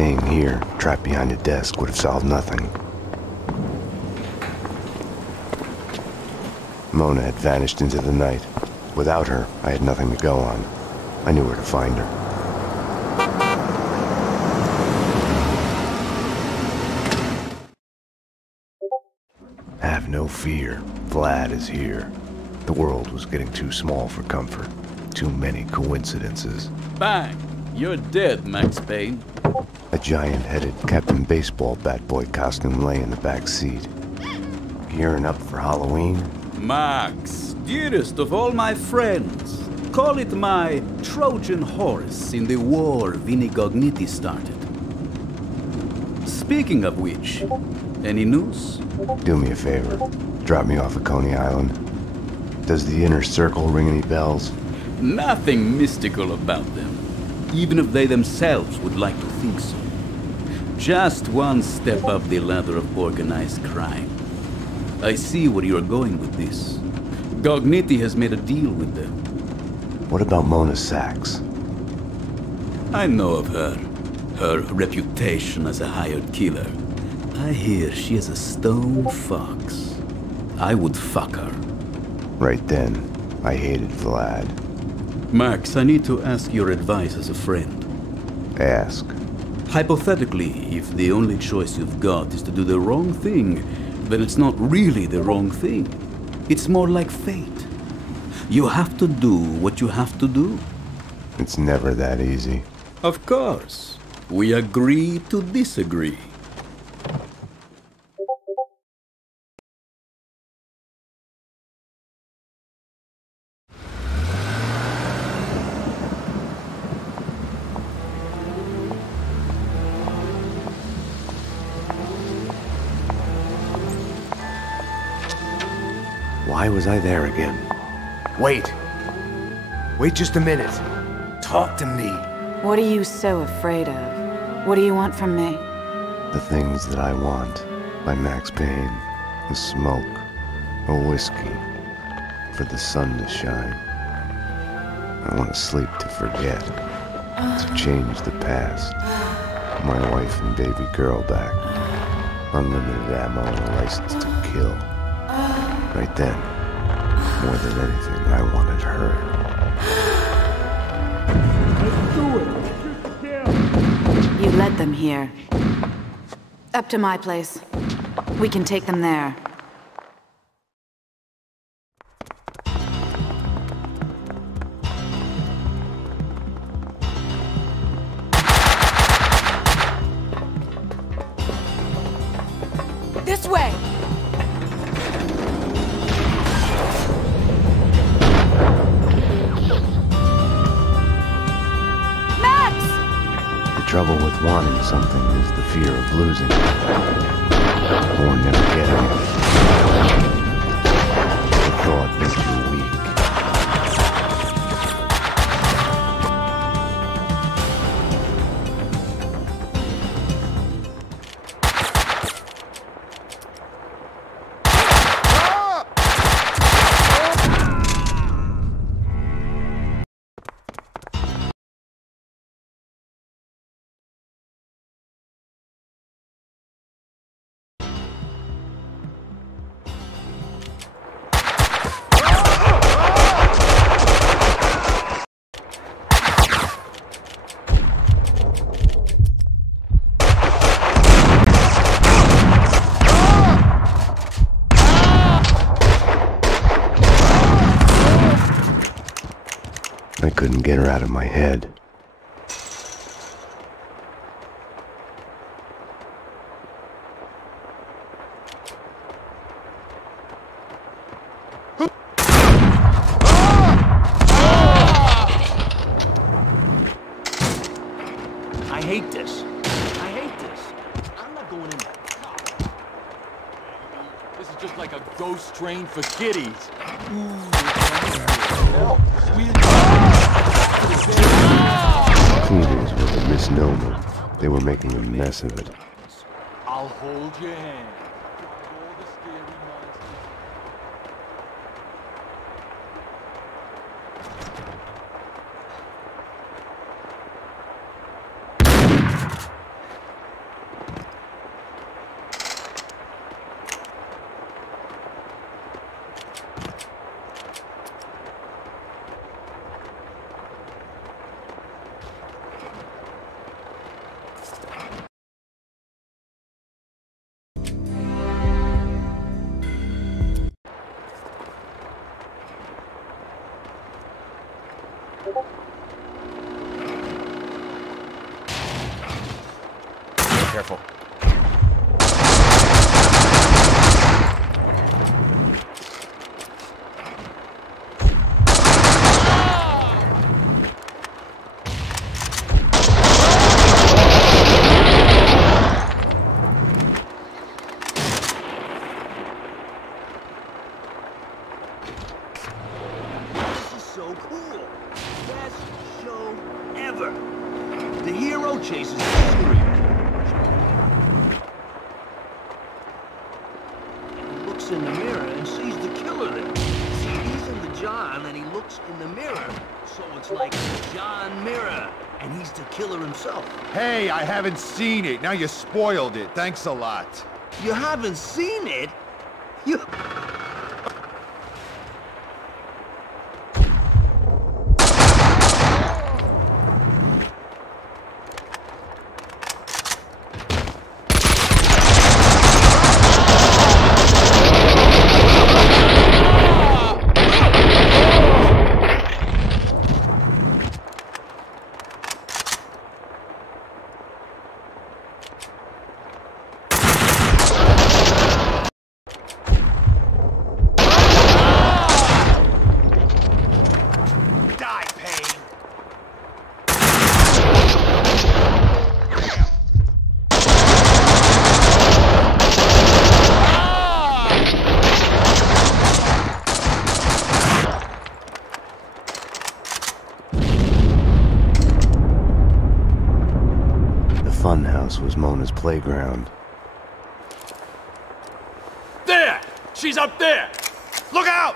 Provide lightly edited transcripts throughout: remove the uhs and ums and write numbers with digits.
Staying here, trapped behind a desk, would have solved nothing. Mona had vanished into the night. Without her, I had nothing to go on. I knew where to find her. Have no fear. Vlad is here. The world was getting too small for comfort. Too many coincidences. Bang! You're dead, Max Payne. A giant-headed Captain Baseball bat boy costume lay in the back seat. Gearing up for Halloween? Max, dearest of all my friends. Call it my Trojan horse in the war Végigjátszás started. Speaking of which, any news? Do me a favor. Drop me off at Coney Island. Does the inner circle ring any bells? Nothing mystical about them, even if they themselves would like to think so. Just one step up the ladder of organized crime. I see where you're going with this. Gognitti has made a deal with them. What about Mona Sachs? I know of her. Her reputation as a hired killer. I hear she is a stone fox. I would fuck her. Right then, I hated Vlad. Max, I need to ask your advice as a friend. Ask. Hypothetically, if the only choice you've got is to do the wrong thing, then it's not really the wrong thing. It's more like fate. You have to do what you have to do. It's never that easy. Of course. We agree to disagree. Why was I there again? Wait. Wait just a minute. Talk to me. What are you so afraid of? What do you want from me? The Things That I Want by Max Payne. A smoke. A whiskey. For the sun to shine. I want to sleep to forget. To change the past. My wife and baby girl back. Unlimited ammo and a license to kill. Right then, more than anything, I wanted her. You led them here. Up to my place. We can take them there. This way! The trouble with wanting something is the fear of losing it. Or never getting it. The thought makes you weak. I couldn't get her out of my head. I hate this. I hate this. I'm not going in there. This is just like a ghost train for kiddies. Cleaners was a misnomer. They were making a mess of it. I'll hold your hand. Careful. This is so cool. Best show ever. The hero chases the street. He looks in the mirror and sees the killer there. See, he's in the John and he looks in the mirror, so it's like John Mirror, and he's the killer himself. Hey, I haven't seen it. Now you spoiled it. Thanks a lot. You haven't seen it? You... Funhouse was Mona's playground. There! She's up there! Look out!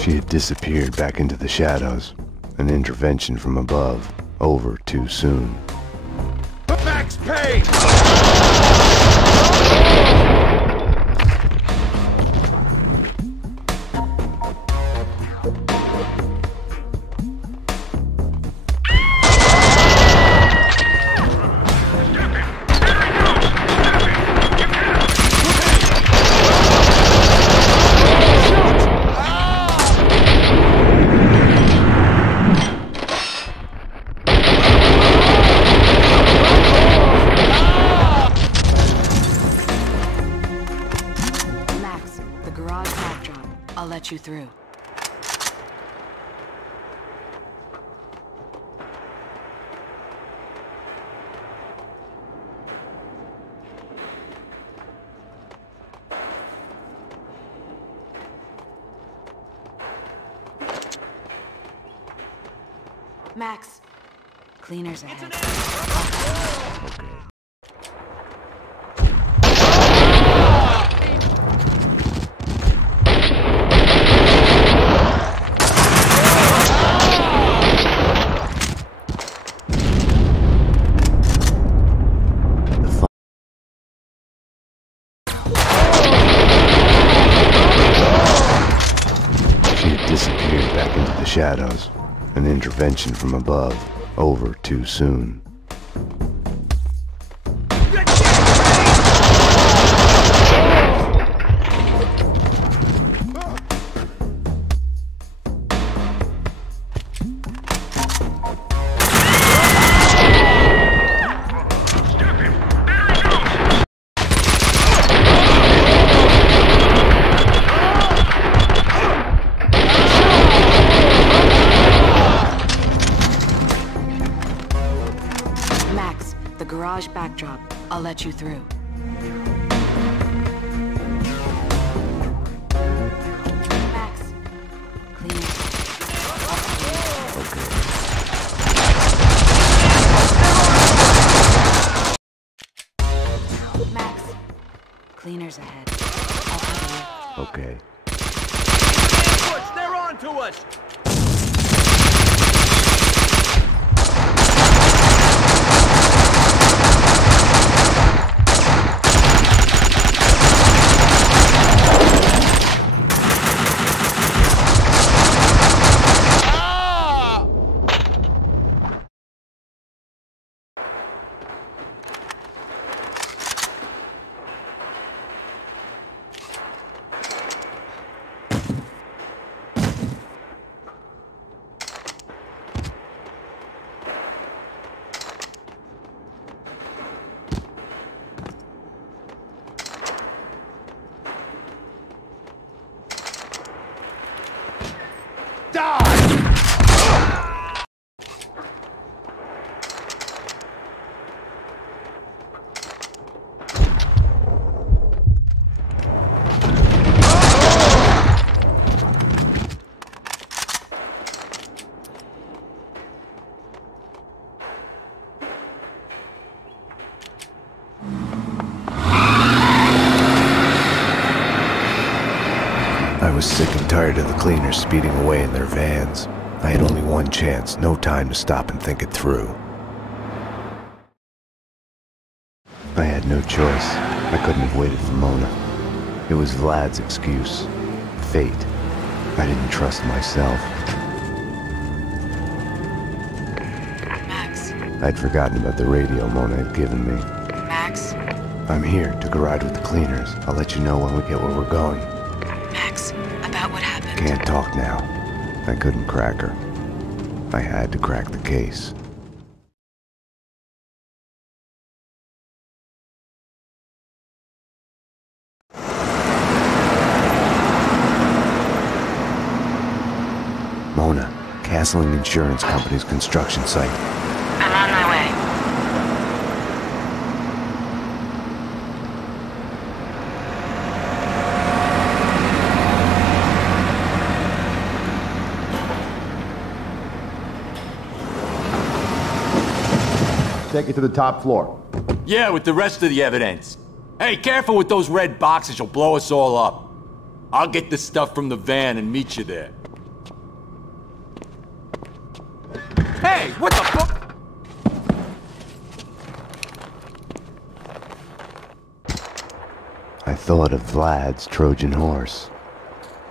She had disappeared back into the shadows. An intervention from above. Over too soon. Max Payne! I'll let you through. Max, cleaners ahead. Disappeared back into the shadows. An intervention from above. Over too soon. The garage backdrop. I'll let you through. Max, clean it. Okay. Max, cleaners ahead. I'll cover you. Okay. They're on to us! I was sick and tired of the cleaners speeding away in their vans. I had only one chance, no time to stop and think it through. I had no choice. I couldn't have waited for Mona. It was Vlad's excuse. Fate. I didn't trust myself. Max. I'd forgotten about the radio Mona had given me. Max. I'm here. Took a ride with the cleaners. I'll let you know when we get where we're going. Max, about what happened. Can't talk now. I couldn't crack her. I had to crack the case. Mona, Castling Insurance Company's construction site. I'm on my way. Take it to the top floor. Yeah, with the rest of the evidence. Hey, careful with those red boxes, you'll blow us all up. I'll get the stuff from the van and meet you there. Hey, what the fuck? I thought of Vlad's Trojan horse.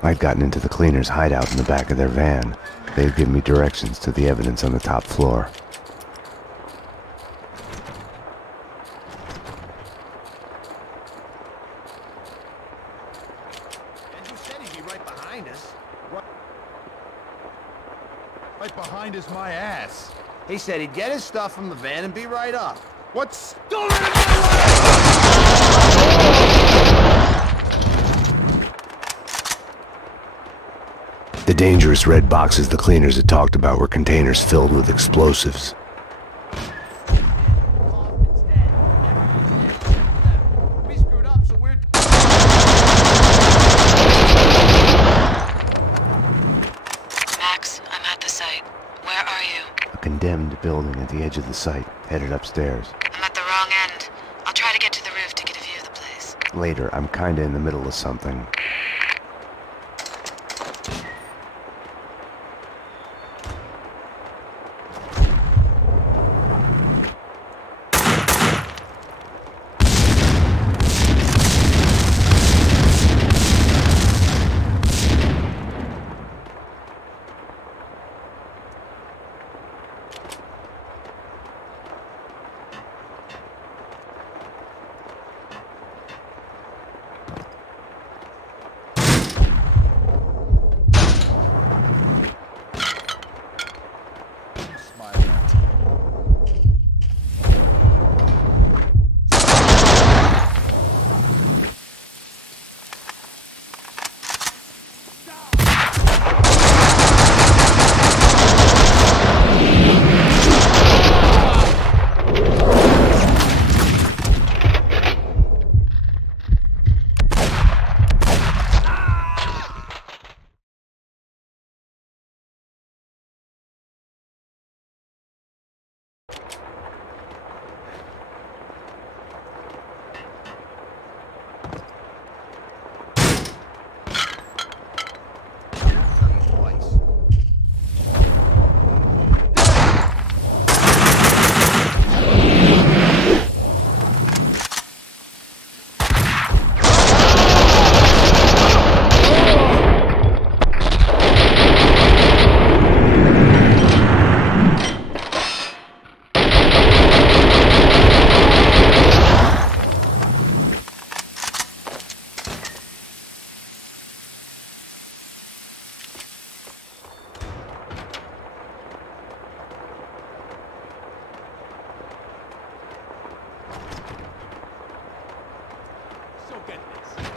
I'd gotten into the cleaners' hideout in the back of their van. They'd give me directions to the evidence on the top floor. Andrew said he'd be right behind us. Right behind is my ass. He said he'd get his stuff from the van and be right up. What's... The dangerous red boxes the cleaners had talked about were containers filled with explosives. We screwed up, so we're... Max, I'm at the site. Where are you? A condemned building at the edge of the site, headed upstairs. I'm at the wrong end. I'll try to get to the roof to get a view of the place. Later, I'm kinda in the middle of something.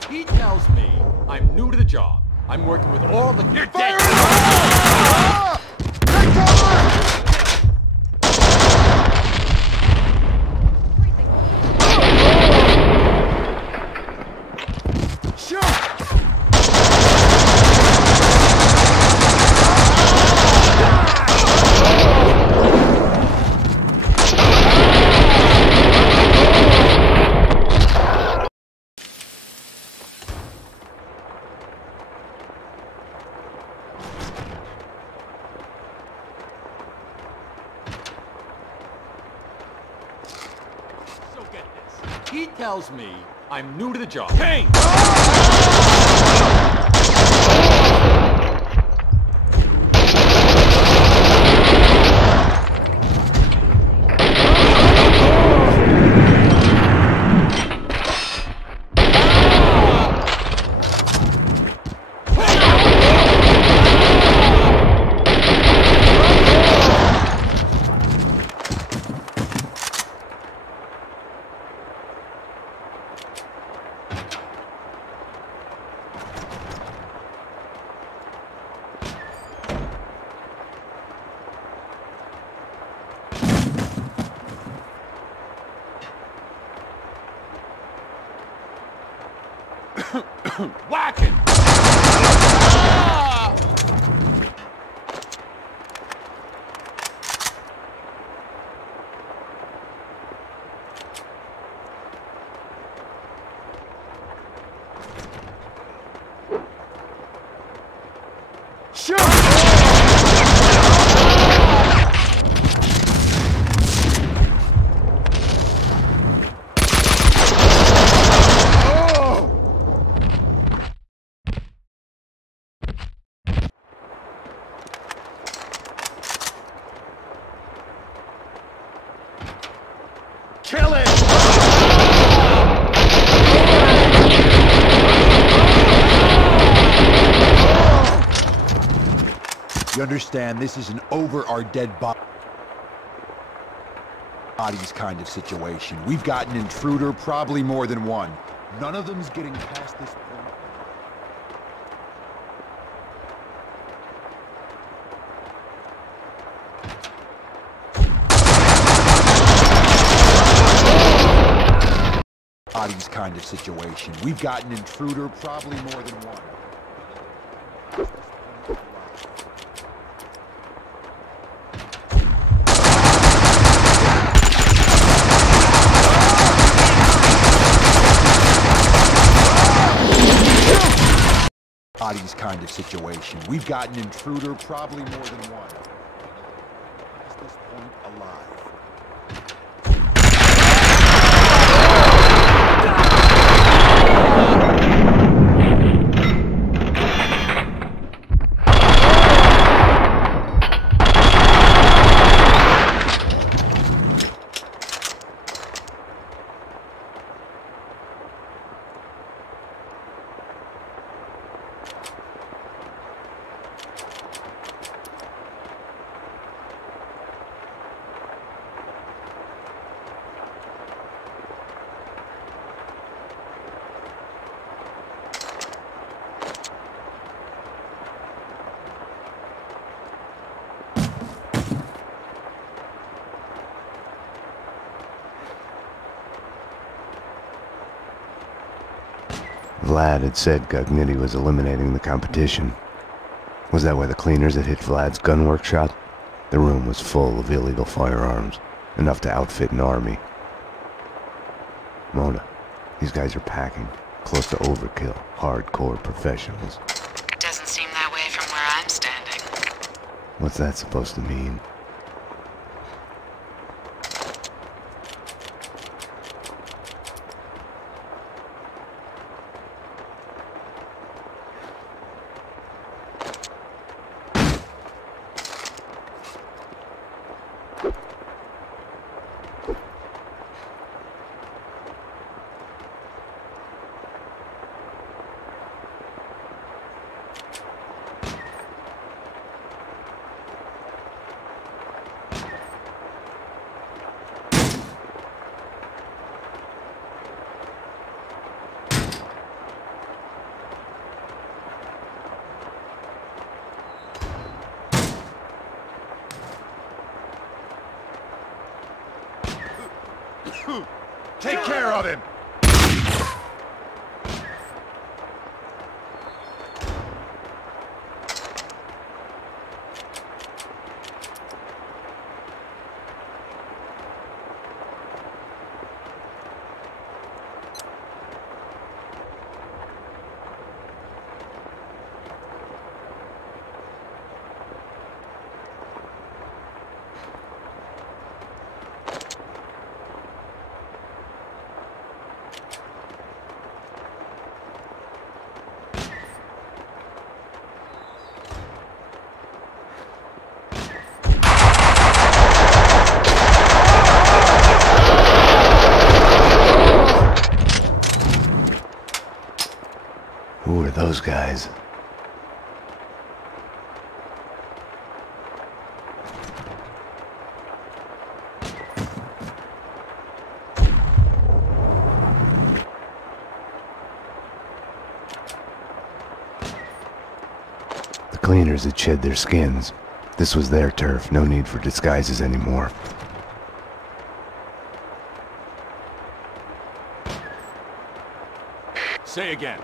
He tells me I'm new to the job. I'm working with all the... You're dead! He tells me I'm new to the job. Payne! Whacking! Kill it! You understand, this is an over our dead bodies kind of situation. We've got an intruder, probably more than one. None of them's getting past this point. Bodies kind of situation. We've got an intruder, probably more than one. Bodies kind of situation. We've got an intruder, probably more than one. At this point, alive. Vlad had said Gugnitti was eliminating the competition. Was that why the cleaners had hit Vlad's gun workshop? The room was full of illegal firearms, enough to outfit an army. Mona, these guys are packing, close to overkill, hardcore professionals. Doesn't seem that way from where I'm standing. What's that supposed to mean? Take care of him! those guys. The cleaners had shed their skins. This was their turf, no need for disguises anymore. Say again.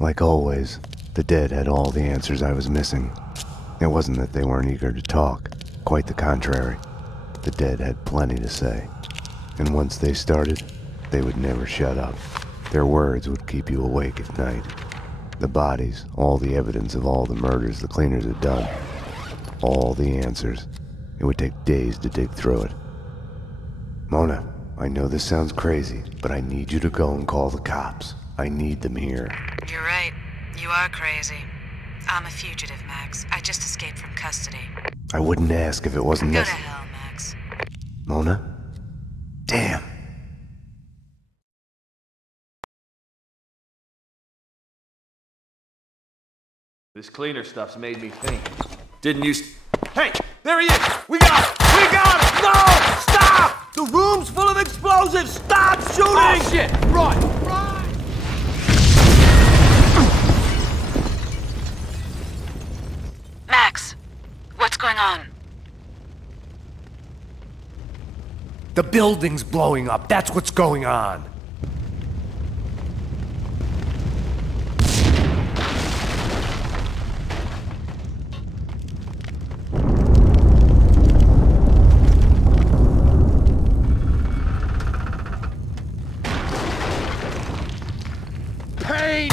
Like always, the dead had all the answers I was missing. It wasn't that they weren't eager to talk, quite the contrary. The dead had plenty to say. And once they started, they would never shut up. Their words would keep you awake at night. The bodies, all the evidence of all the murders the cleaners had done. All the answers. It would take days to dig through it. Mona, I know this sounds crazy, but I need you to go and call the cops. I need them here. You're right. You are crazy. I'm a fugitive, Max. I just escaped from custody. I wouldn't ask if it wasn't Go to necessary. hell, Max. Mona? Damn. This cleaner stuff's made me think. Didn't you... Hey, there he is! We got it! We got it! No! Stop! The room's full of explosives! Stop shooting! Oh, shit! Run! Run! Max, what's going on? The building's blowing up. That's what's going on. Payne!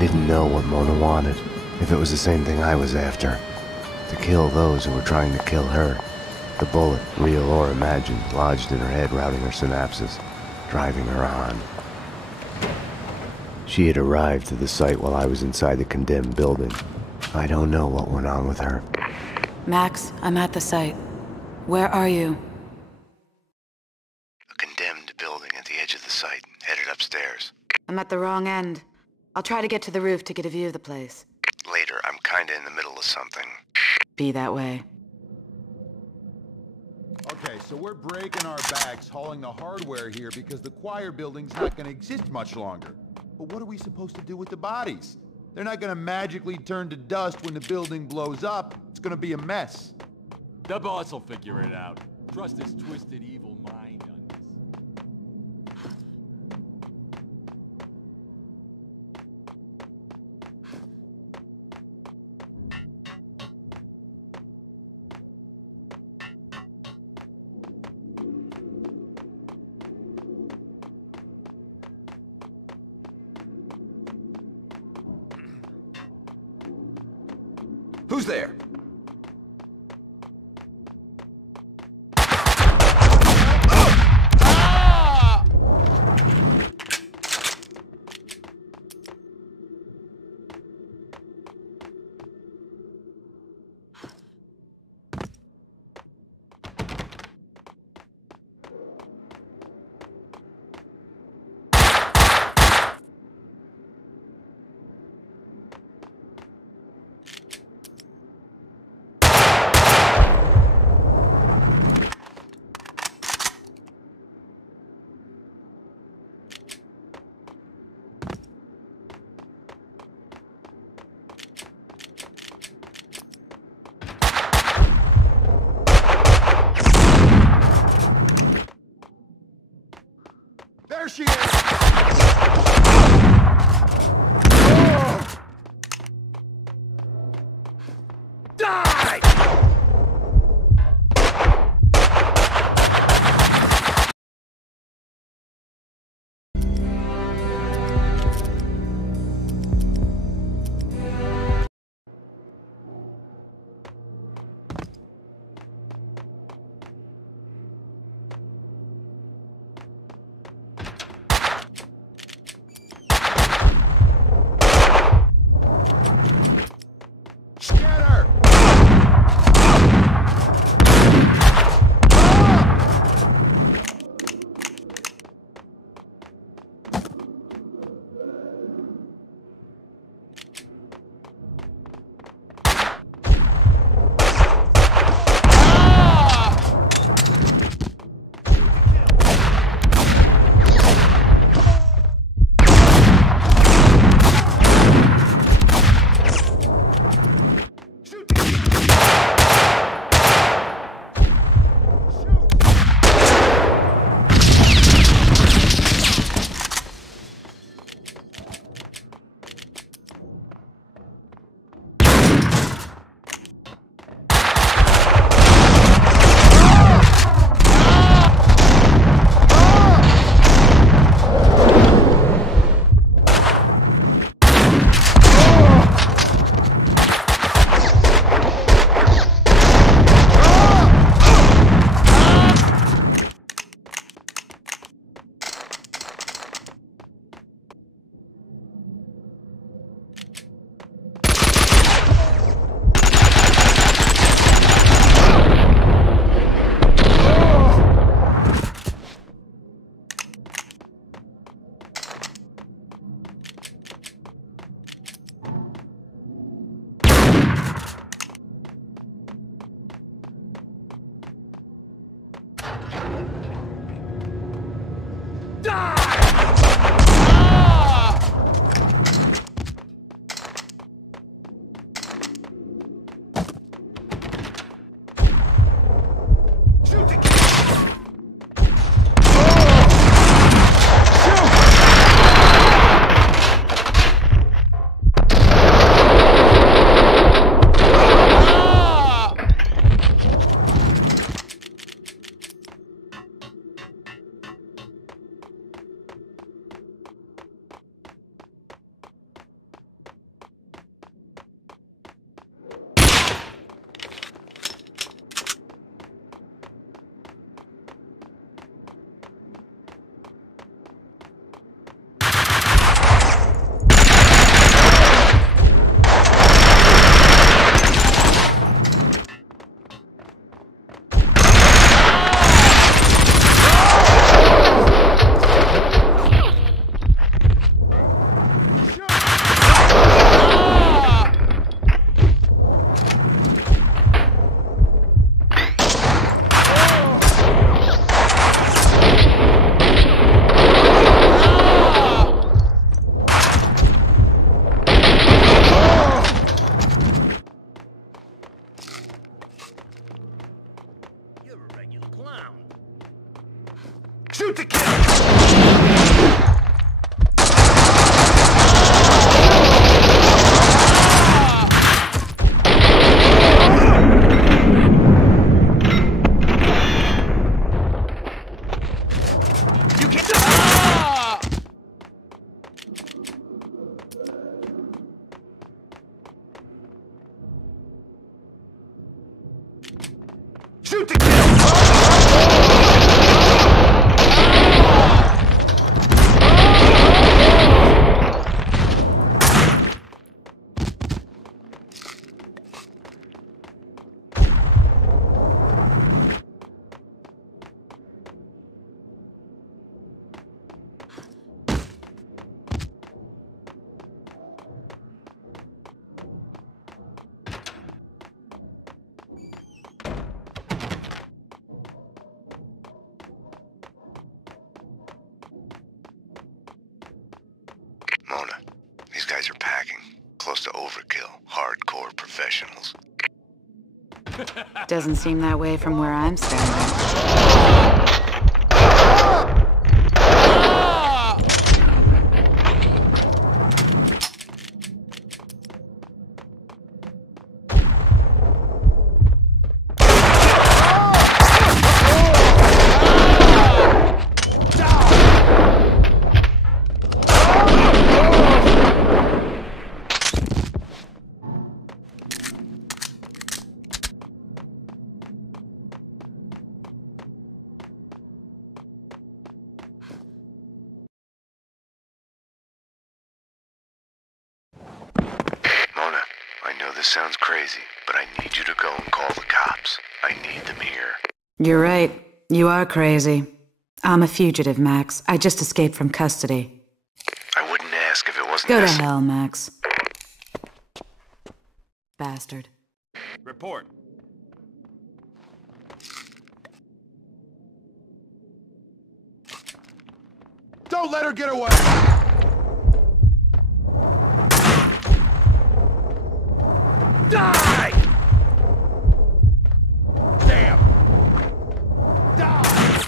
didn't know what Mona wanted, if it was the same thing I was after. To kill those who were trying to kill her. The bullet, real or imagined, lodged in her head, routing her synapses, driving her on. She had arrived to the site while I was inside the condemned building. I don't know what went on with her. Max, I'm at the site. Where are you? A condemned building at the edge of the site, headed upstairs. I'm at the wrong end. I'll try to get to the roof to get a view of the place. Later, I'm kinda in the middle of something. Be that way. Okay, so we're breaking our backs hauling the hardware here because the choir building's not gonna exist much longer. But what are we supposed to do with the bodies? They're not gonna magically turn to dust when the building blows up. It's gonna be a mess. The boss will figure it out. Trust his twisted evil mind on this. Who's there? There she is! Die! Get her! Shoot to kill! Shoot to kill! Mona, these guys are packing. Close to overkill. Hardcore professionals. Doesn't seem that way from where I'm standing. Mona, I know this sounds crazy, but I need you to go and call the cops. I need them here. You're right. You are crazy. I'm a fugitive, Max. I just escaped from custody. I wouldn't ask if it wasn't Go to necessary. hell, Max. Bastard. Report. Don't let her get away! Die! Damn! Die!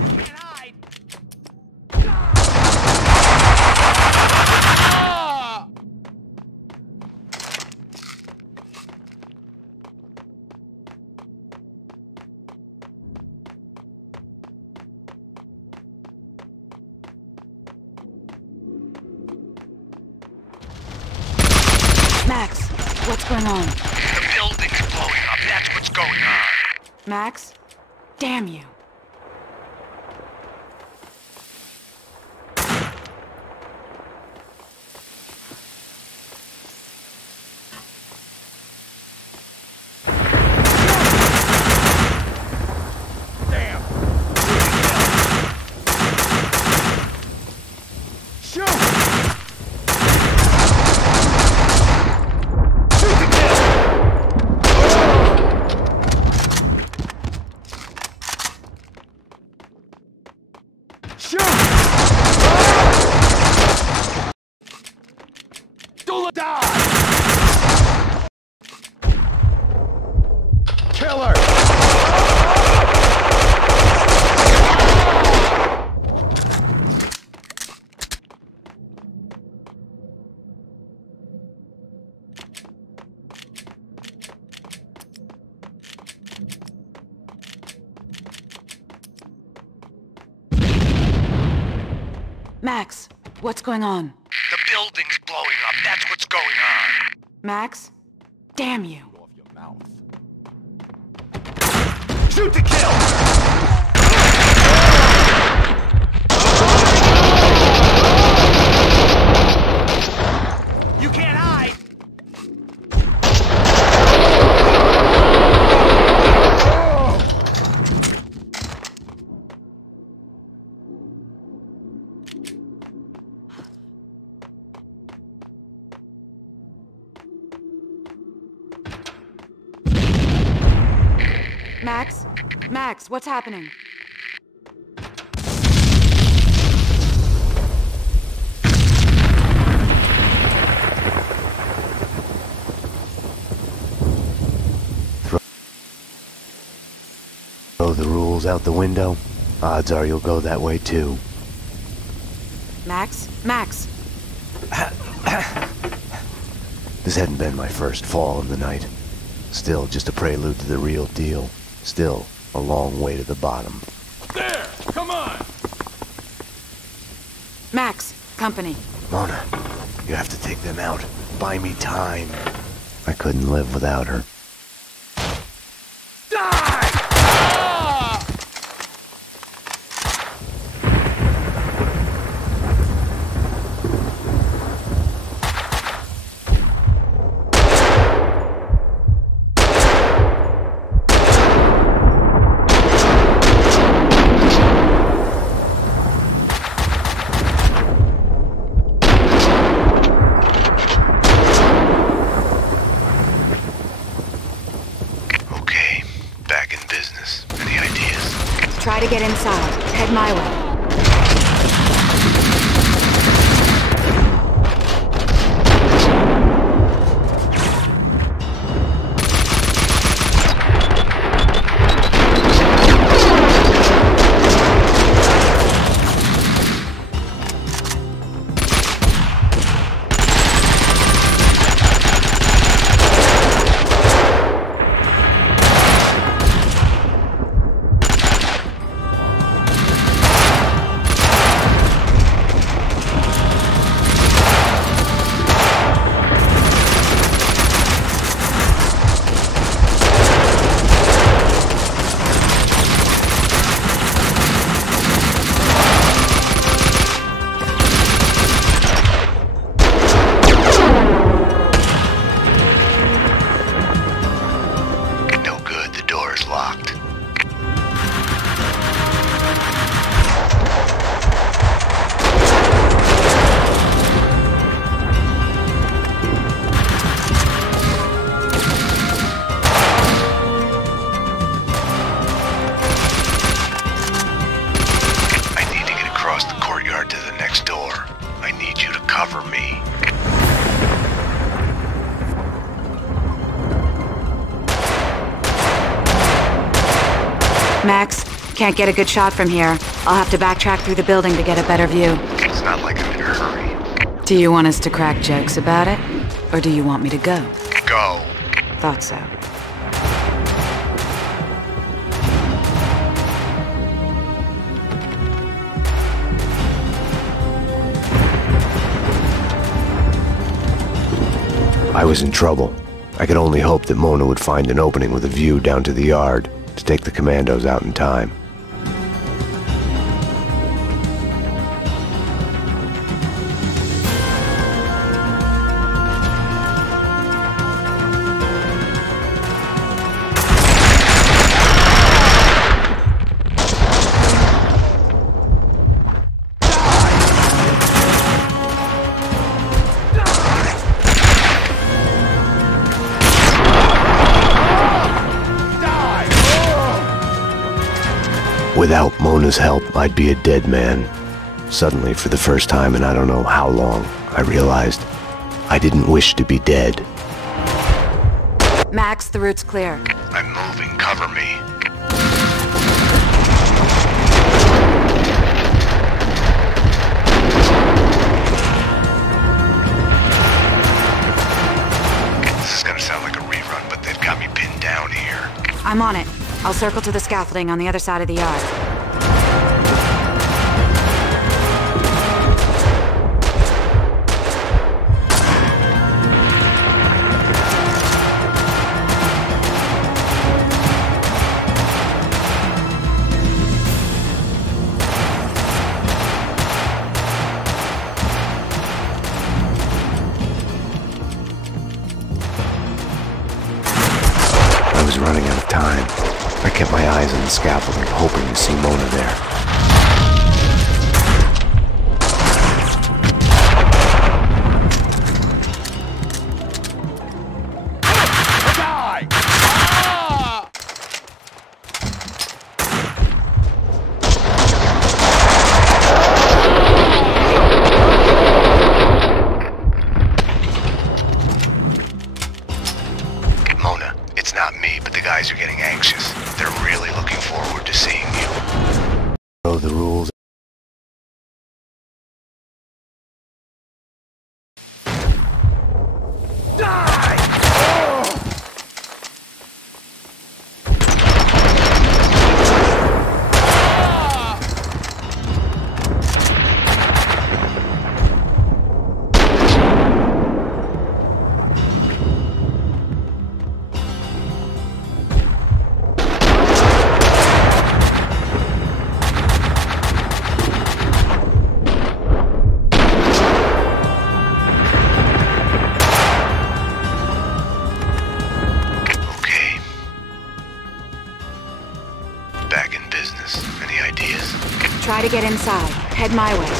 You can't hide! Ah! Max, what's going on? The building's blowing up. That's what's going on. Max? Damn you. Damn! Shoot! Shoot to kill! Shoot! Don't let die! Kill her! Max, what's going on? The building's blowing up. That's what's going on. Max? Damn you. Off your mouth. Shoot to kill! You can't hide! Max? Max, what's happening? the rules out the window, odds are you'll go that way too. Max? Max! This hadn't been my first fall in the night. Still just a prelude to the real deal. Still a long way to the bottom. There! Come on! Max, company. Mona, you have to take them out. Buy me time. I couldn't live without her. Try to get inside. Head my way. Max, can't get a good shot from here. I'll have to backtrack through the building to get a better view. It's not like I'm in a hurry. Do you want us to crack jokes about it? Or do you want me to go? Go. Thought so. I was in trouble. I could only hope that Mona would find an opening with a view down to the yard to take the commandos out in time. Without Mona's help, I'd be a dead man. Suddenly, for the first time in I don't know how long, I realized I didn't wish to be dead. Max, the route's clear. I'm moving, cover me. This is gonna sound like a rerun, but they've got me pinned down here. I'm on it. I'll circle to the scaffolding on the other side of the yard. I was running out of time. I kept my eyes on the scaffolding, hoping to see Mona there. Die! Ah! Mona, it's not me, but the guys are getting anxious. They're really looking forward to Try to get inside. Head my way.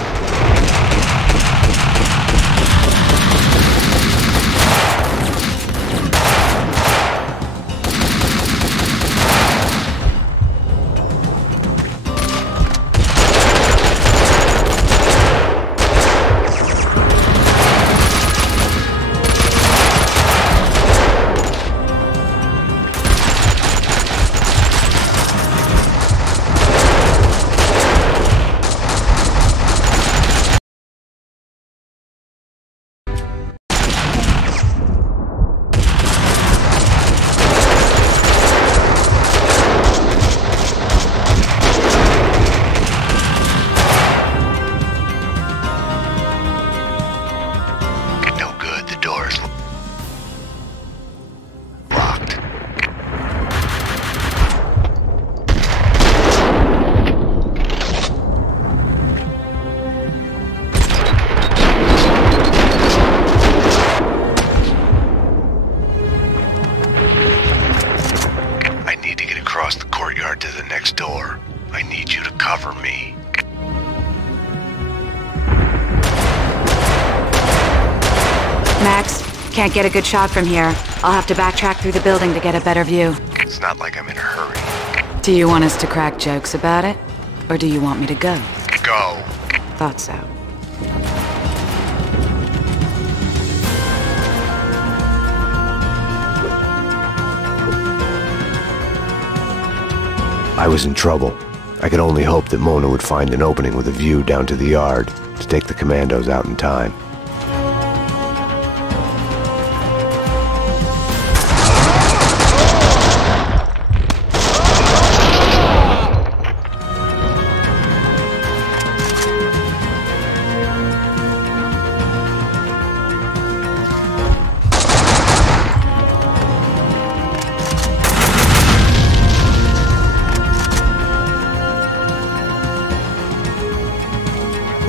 Max, can't get a good shot from here. I'll have to backtrack through the building to get a better view. It's not like I'm in a hurry. Do you want us to crack jokes about it? Or do you want me to go? Go! Thought so. I was in trouble. I could only hope that Mona would find an opening with a view down to the yard to take the commandos out in time.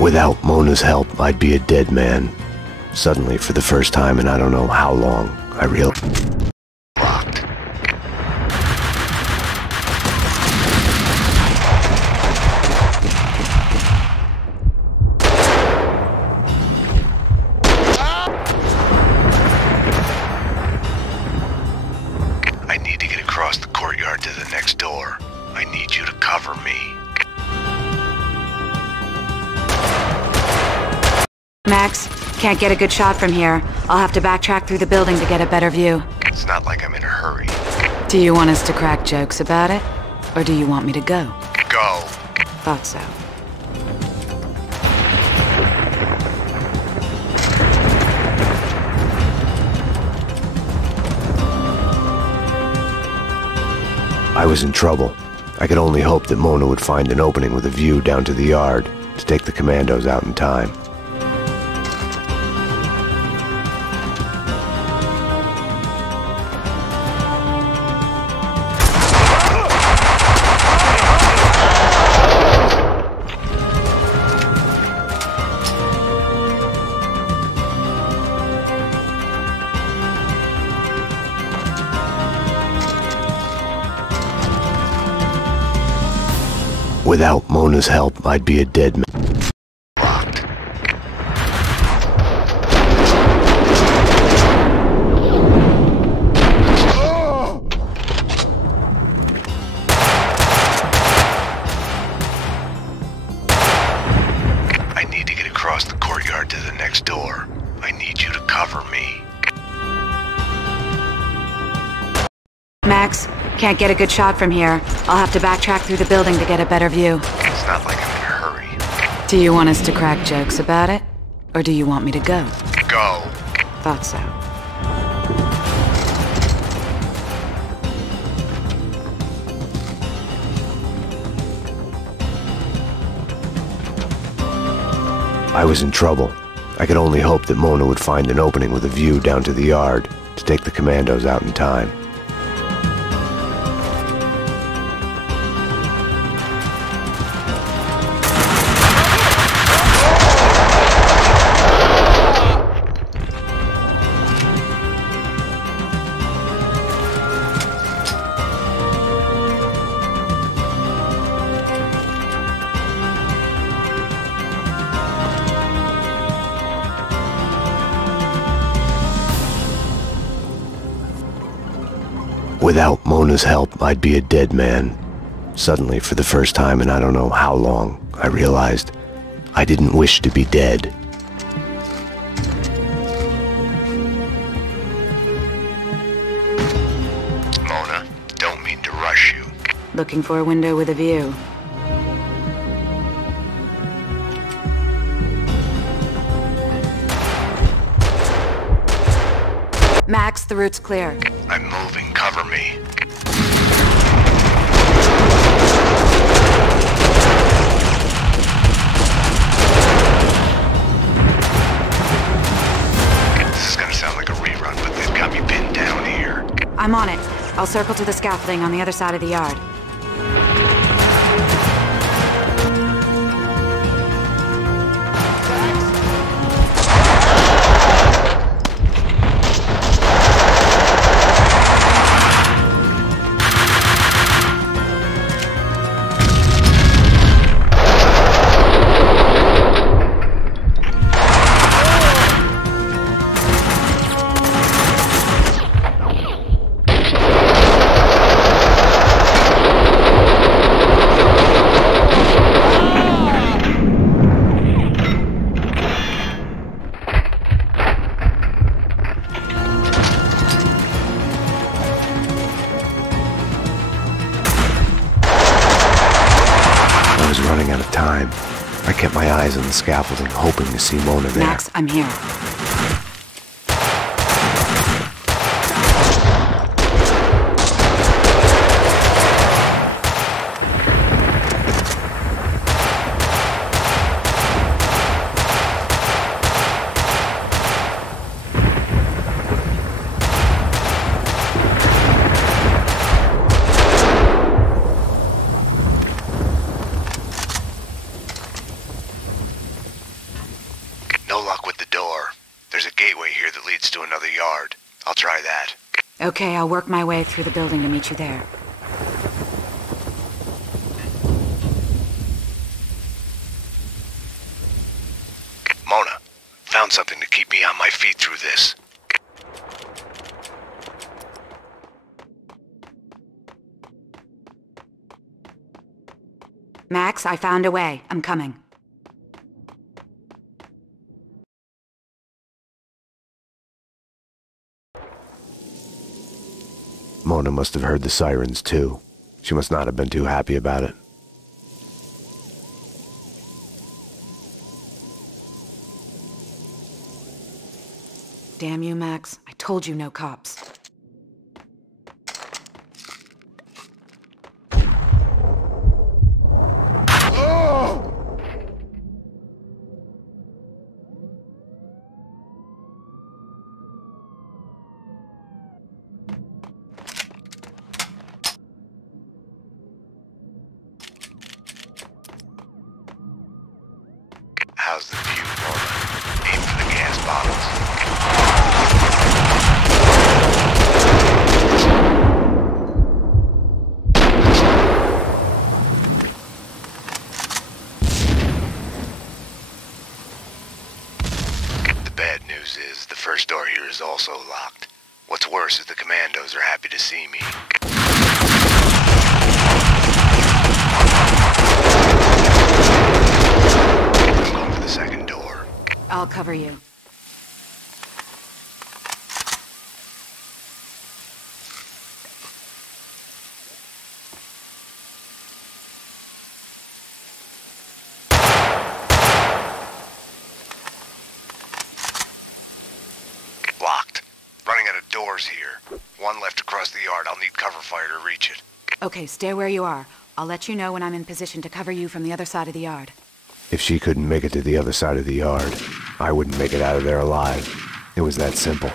Without Mona's help, I'd be a dead man. Suddenly, for the first time in I don't know how long, I realized... Locked. I need to get across the courtyard to the next door. I need you to cover me. Max, can't get a good shot from here. I'll have to backtrack through the building to get a better view. It's not like I'm in a hurry. Do you want us to crack jokes about it? Or do you want me to go? Go! Thought so. I was in trouble. I could only hope that Mona would find an opening with a view down to the yard to take the commandos out in time. Without Mona's help, I'd be a dead man. Locked. I need to get across the courtyard to the next door. I need you to cover me. Max, can't get a good shot from here. I'll have to backtrack through the building to get a better view. It's not like I'm in a hurry. Do you want us to crack jokes about it? Or do you want me to go? Go! Thought so. I was in trouble. I could only hope that Mona would find an opening with a view down to the yard to take the commandos out in time. Without Mona's help, I'd be a dead man. Suddenly, for the first time in I don't know how long, I realized I didn't wish to be dead. Mona, don't mean to rush you. Looking for a window with a view. Max, the route's clear. I'm moving, cover me. This is gonna sound like a rerun, but they've got me pinned down here. I'm on it. I'll circle to the scaffolding on the other side of the yard. Running out of time. I kept my eyes on the scaffolding, hoping to see Mona there. Max, I'm here. No luck with the door. There's a gateway here that leads to another yard. I'll try that. Okay, I'll work my way through the building to meet you there. Mona, found something to keep me on my feet through this. Max, I found a way. I'm coming. Mona must have heard the sirens too. She must not have been too happy about it. Damn you, Max. I told you no cops. How's the view, Mona? Aim for the gas bottles. The bad news is the first door here is also locked. What's worse is the commandos are happy to see me. I'm going for the second door. I'll cover you. Locked. Running out of doors here. One left across the yard. I'll need cover fire to reach it. Okay, stay where you are. I'll let you know when I'm in position to cover you from the other side of the yard. If she couldn't make it to the other side of the yard, I wouldn't make it out of there alive. It was that simple.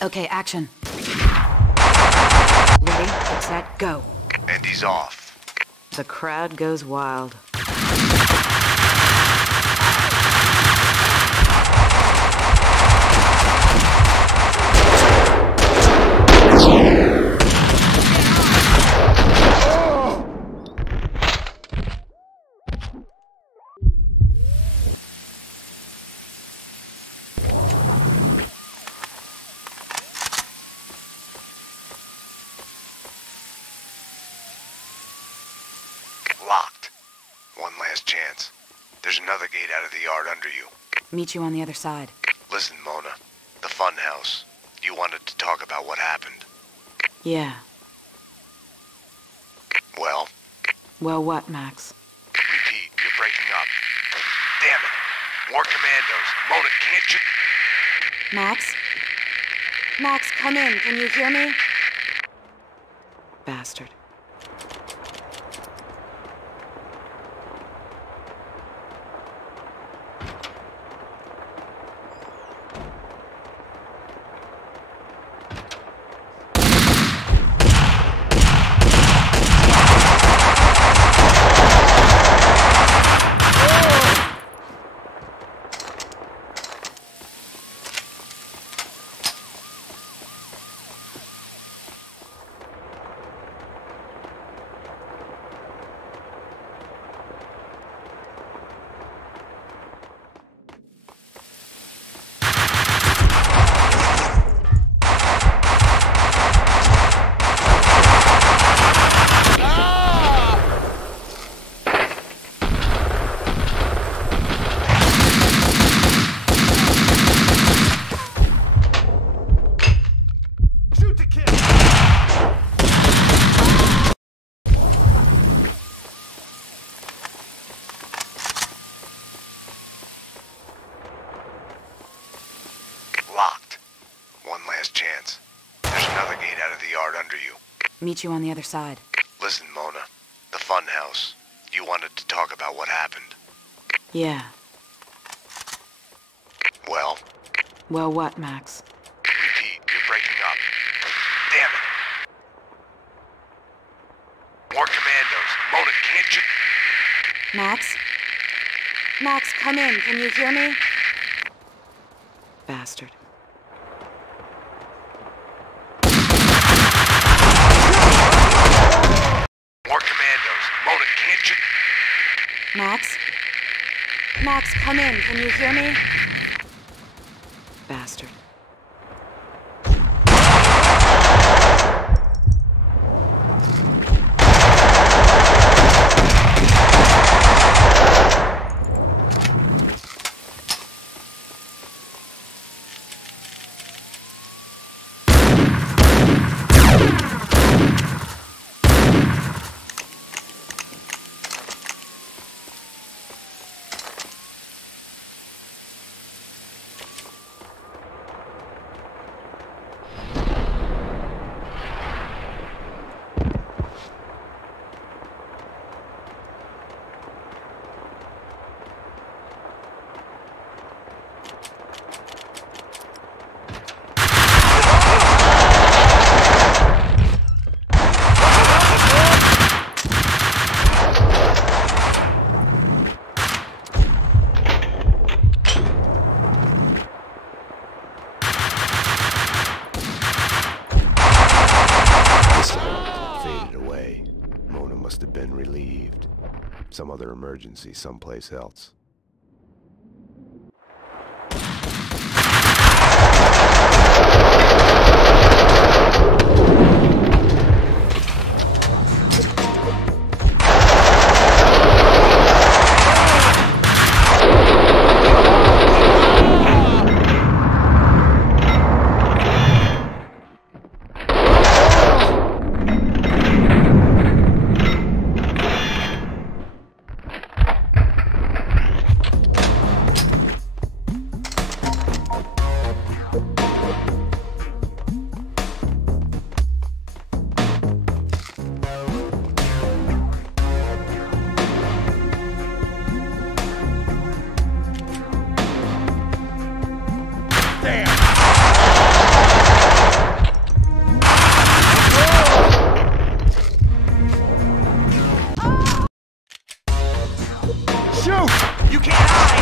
Okay, action. Ready, set, go. And he's off. The crowd goes wild. Locked. One last chance. There's another gate out of the yard under you. Meet you on the other side. Listen, Mona. The fun house. You wanted to talk about what happened. Yeah. Well? Well, what, Max? Repeat, you're breaking up. Damn it. More commandos. Mona, can't you... Max? Max, come in. Can you hear me? Bastard. Locked. One last chance. There's another gate out of the yard under you. Meet you on the other side. Listen, Mona. The fun house. You wanted to talk about what happened. Yeah. Well? Well, what, Max? Repeat, you're breaking up. Damn it. More commandos. Mona, can't you... Max? Max, come in. Can you hear me? Bastard. More commandos. Mona, can't you... Max? Max, come in. Can you hear me? Bastard. must have been relieved. Some other emergency someplace else. You can't hide!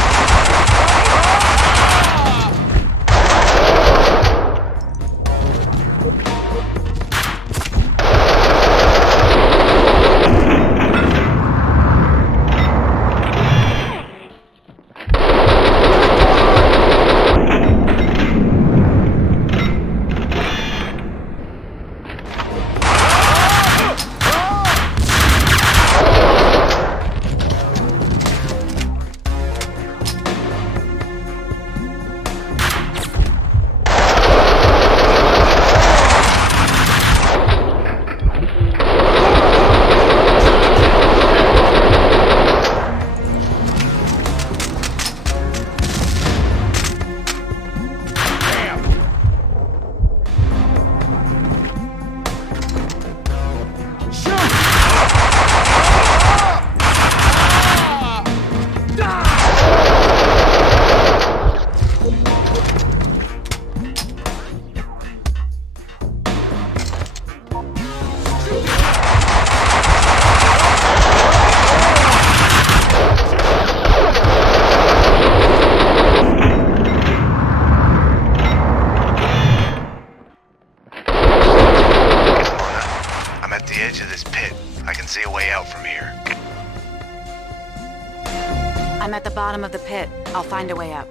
I'm at the bottom of the pit. I'll find a way up.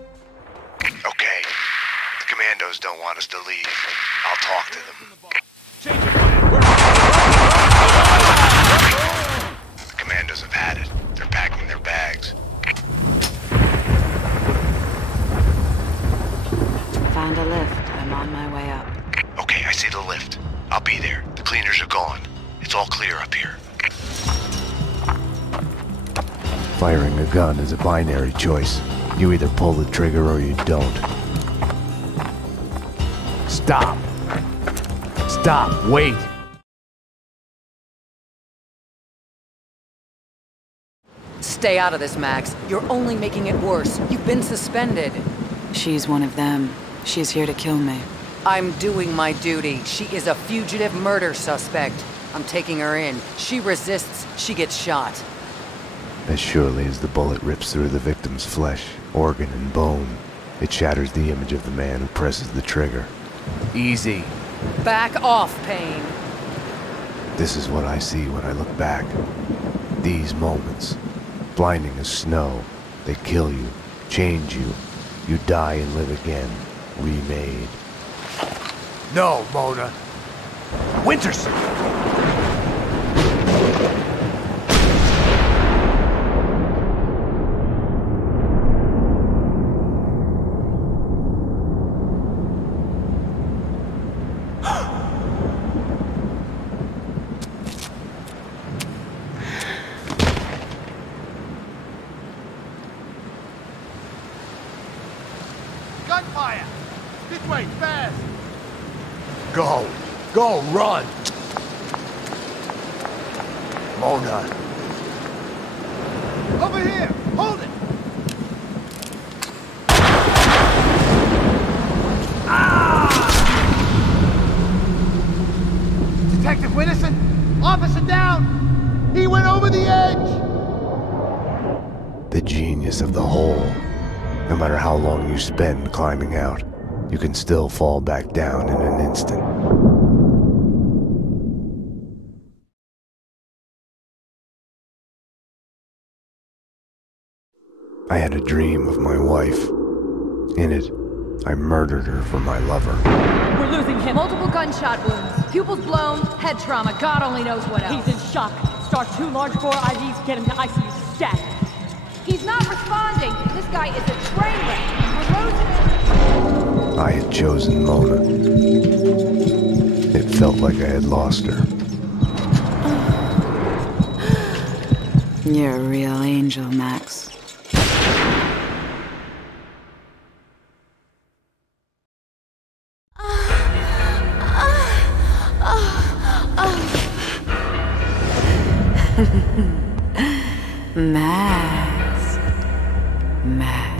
Okay. The commandos don't want us to leave. I'll talk to them. Change your plan. The commandos have had it. They're packing their bags. Found a lift. I'm on my way up. Okay, I see the lift. I'll be there. The cleaners are gone. It's all clear up here. Firing a gun is a binary choice. You either pull the trigger or you don't. Stop. Stop. Wait. Stay out of this, Max. You're only making it worse. You've been suspended. She's one of them. She's here to kill me. I'm doing my duty. She is a fugitive murder suspect. I'm taking her in. She resists, she gets shot. As surely as the bullet rips through the victim's flesh, organ, and bone, it shatters the image of the man who presses the trigger. Easy. Back off, Payne. This is what I see when I look back. These moments. Blinding as snow. They kill you, change you. You die and live again. Remade. No, Mona. Winterson! Gunfire! This way, fast! Go! Go, run! Mona! Over here! Hold it! Detective Winterson! Officer down! He went over the edge! The genius of the hole. No matter how long you spend climbing out, you can still fall back down in an instant. I had a dream of my wife. In it, I murdered her for my lover. We're losing him. Multiple gunshot wounds. Pupils blown, head trauma, God only knows what else. He's in shock. Start 2 large bore IVs, get him to ICU stat. He's not responding. This guy is a train wreck. We're losing him. I had chosen Mona. It felt like I had lost her. You're a real angel, Max. Max. Max.